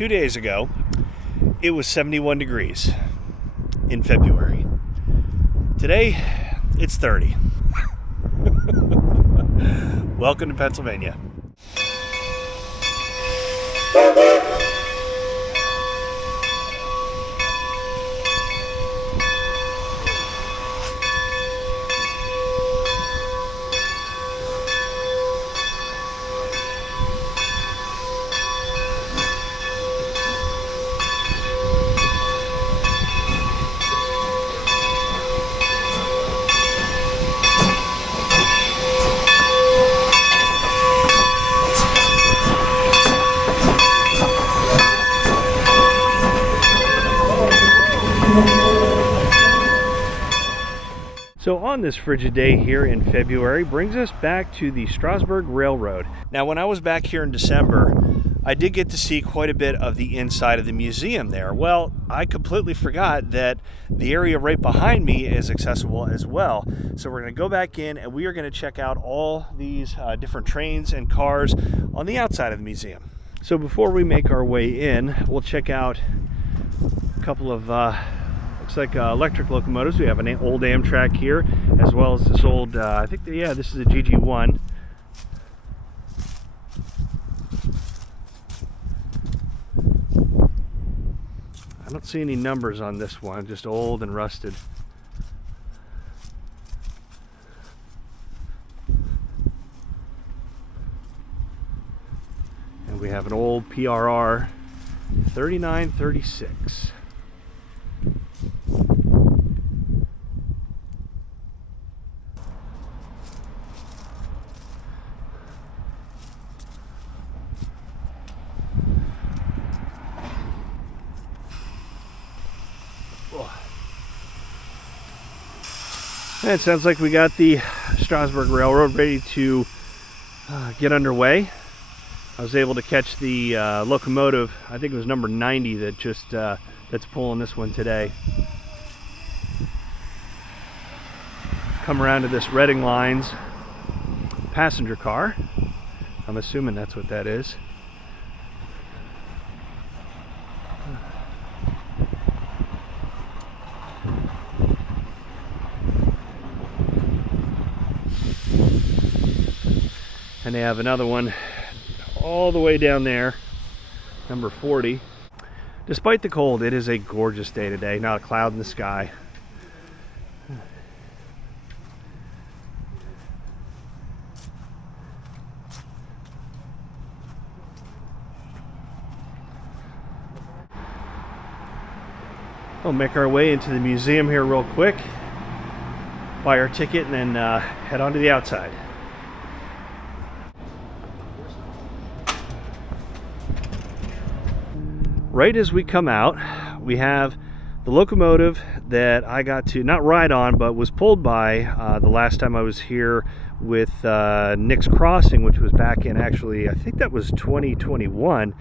2 days ago, it was 71 degrees in February. Today, it's 30. Welcome to Pennsylvania. So on this frigid day here in February brings us back to the Strasburg Railroad. Now when I was back here in December, I did get to see quite a bit of the inside of the museum there. Well, I completely forgot that the area right behind me is accessible as well. So we're going to go back in and we are going to check out all these different trains and cars on the outside of the museum. So before we make our way in, we'll check out a couple of looks like electric locomotives. We have an old Amtrak here, as well as this old, I think, yeah, this is a GG1. I don't see any numbers on this one, just old and rusted. And we have an old PRR 3936. And it sounds like we got the Strasburg Railroad ready to get underway. I was able to catch the locomotive, I think it was number 90 that just that's pulling this one today. Come around to this Reading Lines passenger car. I'm assuming that's what that is. And they have another one all the way down there, number 40. Despite the cold, it is a gorgeous day today, not a cloud in the sky. We'll make our way into the museum here real quick, buy our ticket, and then head on to the outside. Right as we come out, we have the locomotive that I got to not ride on, but was pulled by the last time I was here with Nick's Crossing, which was back in, actually, I think that was 2021.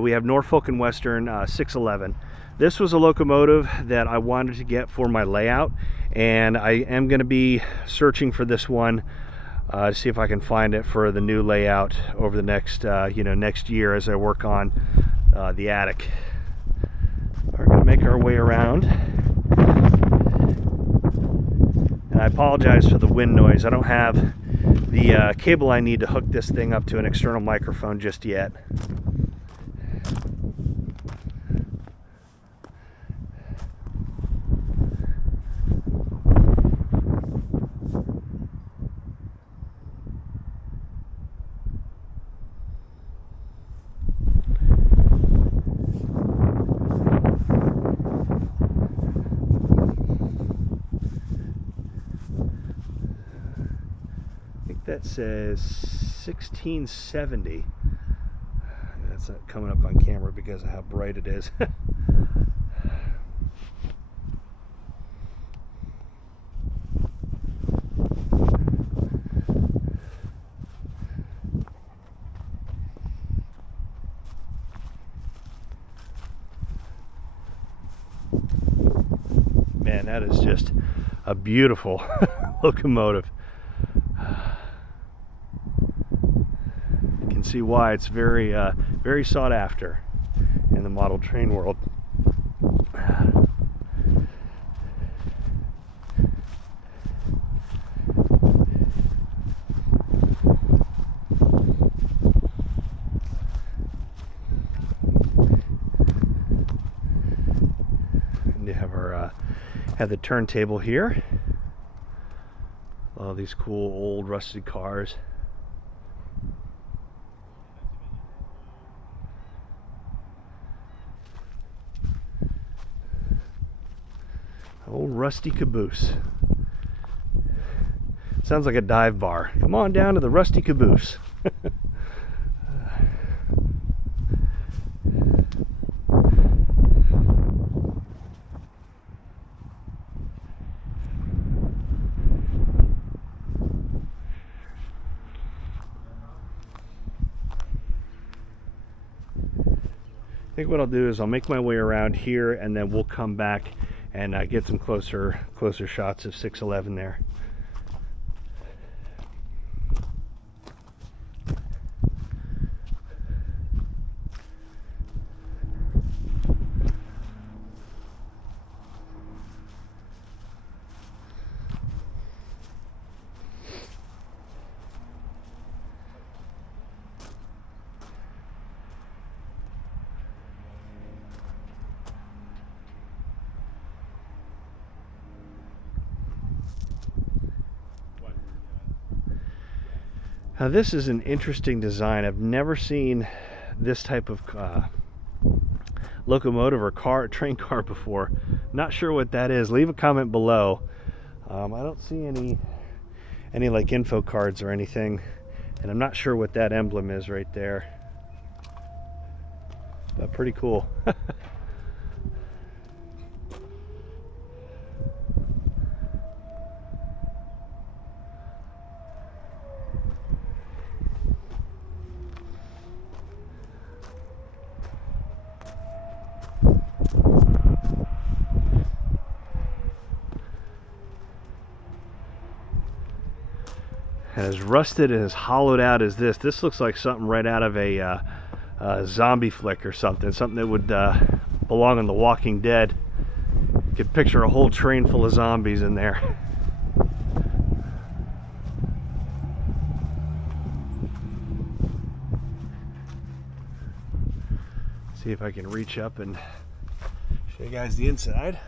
We have Norfolk and Western 611. This was a locomotive that I wanted to get for my layout, and I am going to be searching for this one to see if I can find it for the new layout over the next next year as I work on the attic. We're going to make our way around, and I apologize for the wind noise. I don't have the cable I need to hook this thing up to an external microphone just yet. That says 1670. That's not coming up on camera because of how bright it is. Man, that is just a beautiful locomotive. You can see why it's very sought after. in the model train world. And you have our have the turntable here. All these cool old rusted cars. Old rusty caboose. Sounds like a dive bar. Come on down to the rusty caboose. I think what I'll do is I'll make my way around here, and then we'll come back and get some closer shots of 611 there. Now this is an interesting design. I've never seen this type of locomotive or train car before. Not sure what that is. Leave a comment below. I don't see any like info cards or anything, and I'm not sure what that emblem is right there. But pretty cool. As rusted and as hollowed out as this looks like something right out of a zombie flick or something that would belong on The Walking Dead. You could picture a whole train full of zombies in there. See if I can reach up and show you guys the inside.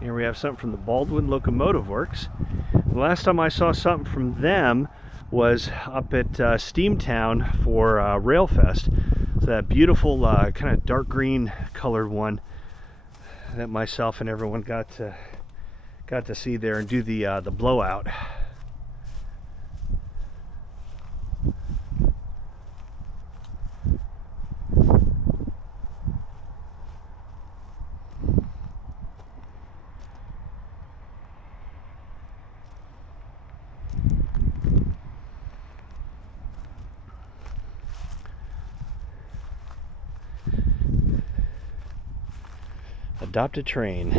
Here we have something from the Baldwin Locomotive Works. The last time I saw something from them was up at Steamtown for Railfest. So that beautiful kind of dark green colored one that myself and everyone got to see there and do the blowout. Adopt a train.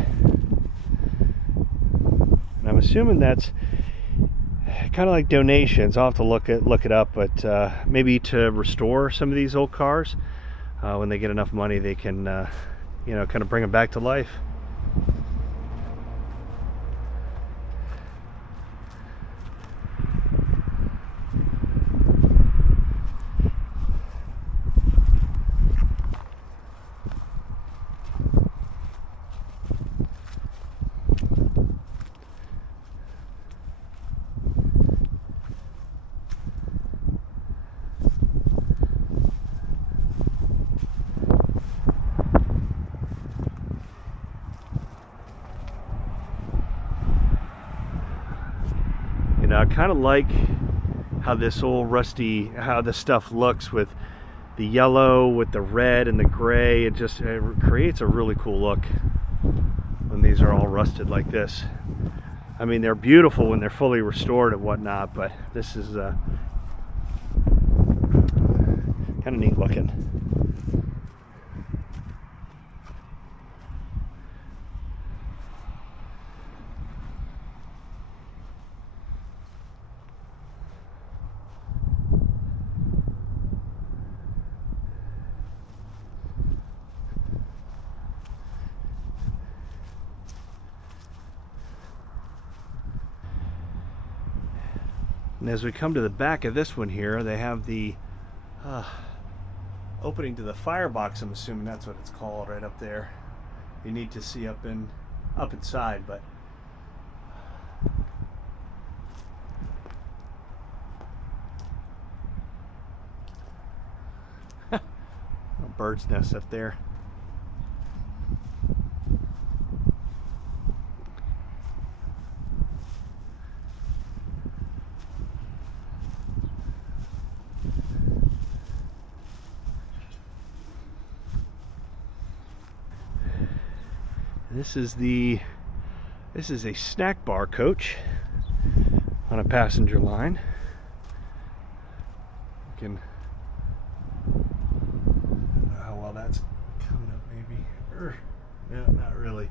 And I'm assuming that's kind of like donations. I'll have to look it up, but maybe to restore some of these old cars. When they get enough money, they can, kind of bring them back to life. I kind of like how this old rusty, how this stuff looks with the yellow, with the red and the gray. It creates a really cool look when these are all rusted like this. I mean, they're beautiful when they're fully restored and whatnot, but this is kind of neat looking. And as we come to the back of this one here, they have the opening to the firebox. I'm assuming that's what it's called, right up there. You need to see up inside, but a bird's nest up there. This is a snack bar coach on a passenger line. You can, I don't know how well that's coming up, maybe. No, not really.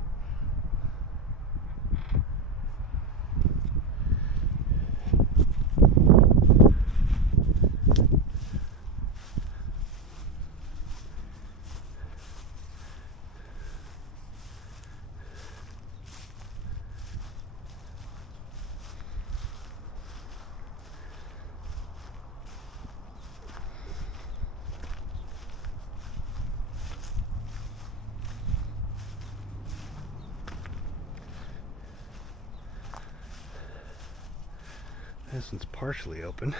This one's partially open.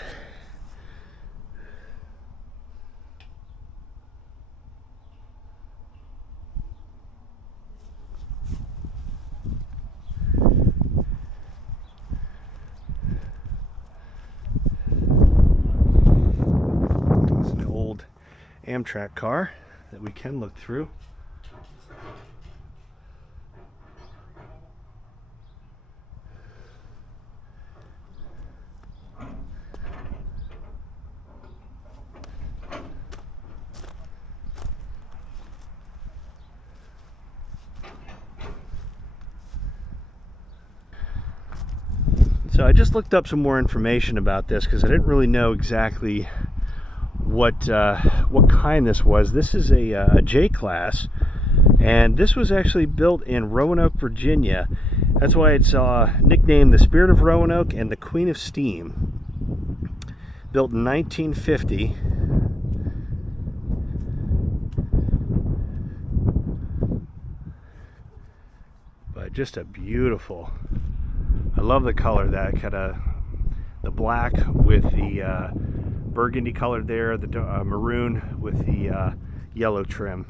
It's an old Amtrak car that we can look through. So I just looked up some more information about this because I didn't really know exactly what kind this was. This is a J-class, and this was actually built in Roanoke, Virginia. That's why it's nicknamed the Spirit of Roanoke and the Queen of Steam. Built in 1950. But just a beautiful, I love the color, that kind of the black with the burgundy color there, the maroon with the yellow trim.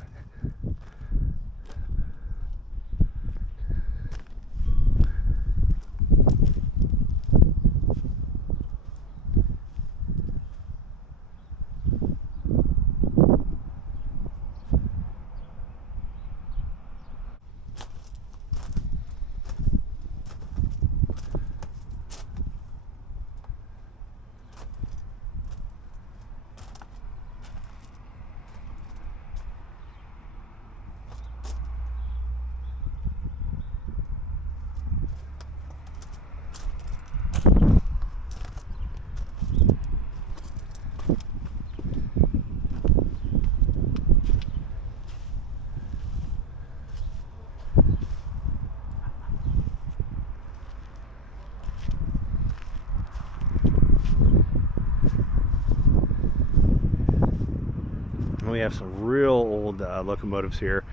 We have some real old locomotives here.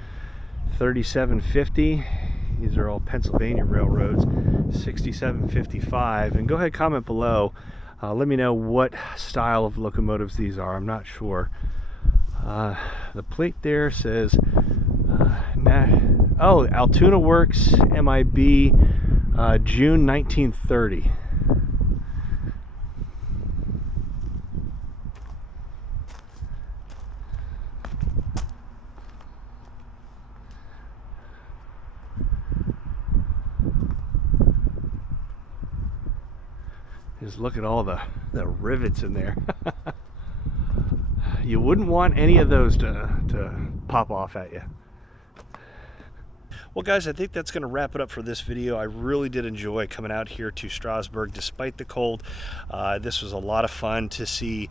3750. These are all Pennsylvania railroads. 6755. And go ahead, comment below. Let me know what style of locomotives these are. I'm not sure. The plate there says, Altoona Works, MIB, June 1930. Just look at all the rivets in there. You wouldn't want any of those to pop off at you. Well guys, I think that's going to wrap it up for this video. I really did enjoy coming out here to Strasburg despite the cold. This was a lot of fun to see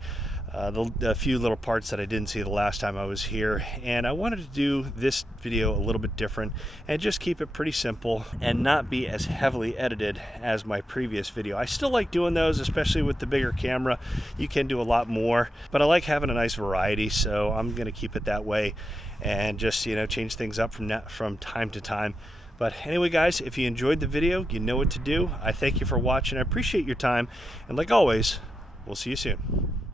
the few little parts that I didn't see the last time I was here, and I wanted to do this video a little bit different and just keep it pretty simple and not be as heavily edited as my previous video. I still like doing those, especially with the bigger camera. You can do a lot more, but I like having a nice variety, so I'm going to keep it that way and just, you know, change things up from time to time. But anyway guys, if you enjoyed the video, you know what to do. I thank you for watching. I appreciate your time, and like always, we'll see you soon.